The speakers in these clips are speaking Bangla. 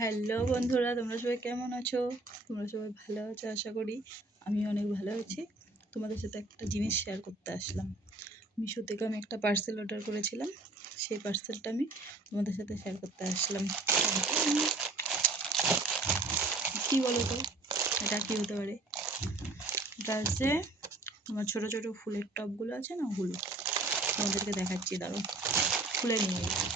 হ্যালো বন্ধুরা, তোমরা সবাই কেমন আছো? তোমরা সবাই ভালো আছো আশা করি। আমি অনেক ভালো আছি। তোমাদের সাথে একটা জিনিস শেয়ার করতে আসলাম। মিশো থেকে আমি একটা পার্সেল অর্ডার করেছিলাম, সেই পার্সেলটা আমি তোমাদের সাথে শেয়ার করতে আসলাম। কী বলো তো, এটা কী হতে পারে? এটা হচ্ছে আমার ছোটো ছোটো ফুলের টবগুলো আছে না, ওগুলো তোমাদেরকে দেখাচ্ছি। দাঁড়ো, খুলে নিয়ে গেছি।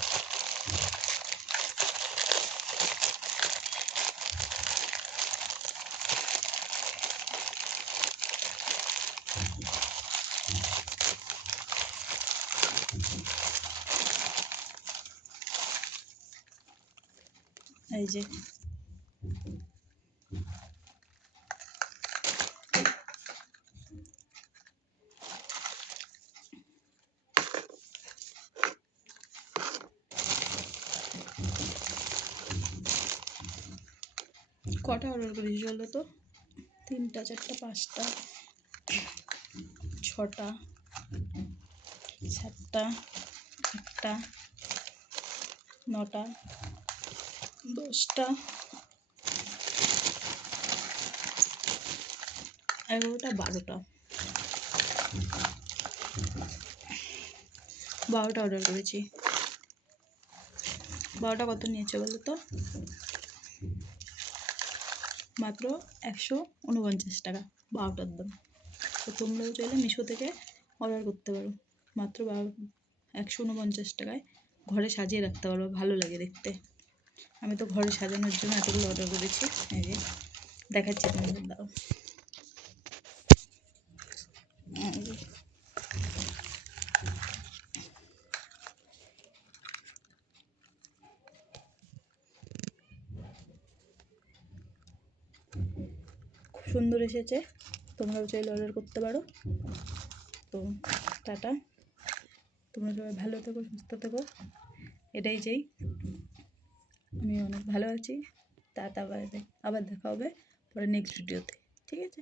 এই যে কটা অর্ডার করেছি বলো তো? 3টা 4টা 5টা 6টা 7টা 8টা 9টা 10টা 11টা 12টা অর্ডার করেছি। 12টা কত নিয়েছে বলো তো? মাত্র 149 টাকা 12টার দাম। তো তোমরাও চাইলে মিশো থেকে অর্ডার করতে পারো। মাত্র 149 টাকায় ঘরে সাজিয়ে রাখতে পারো, ভালো লাগে দেখতে। আমি তো ঘরে সাজানোর জন্য এতগুলো অর্ডার করেছি। এই যে দেখাচ্ছি তোমাদের, দাও। খুব সুন্দর এসেছে, তোমরাও চাইলে অর্ডার করতে পারো। তো টাটা, তোমরা সবাই ভালো থেকো, সুস্থ থেকো, এটাই চাই। আমি অনেক ভালো আছি। Tata, bye bye. আবার দেখা হবে পরে নেক্সট ভিডিওতে, ঠিক আছে?